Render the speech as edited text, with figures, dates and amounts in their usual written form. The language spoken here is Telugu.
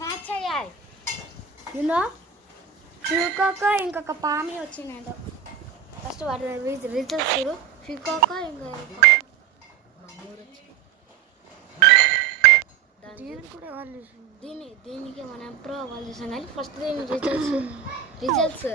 హ్యాచ్ అయ్యాయి యూనో ఫికోక ఇంకొక పామి వచ్చినాయంట. ఫస్ట్ వాటి రిజల్ట్స్ చూడు. ఫికోక ఇంకా దీనికి కూడా దీనికి మనం ఎప్పుడో వాళ్ళు చేసాం కానీ ఫస్ట్ దీని రిజల్ట్స్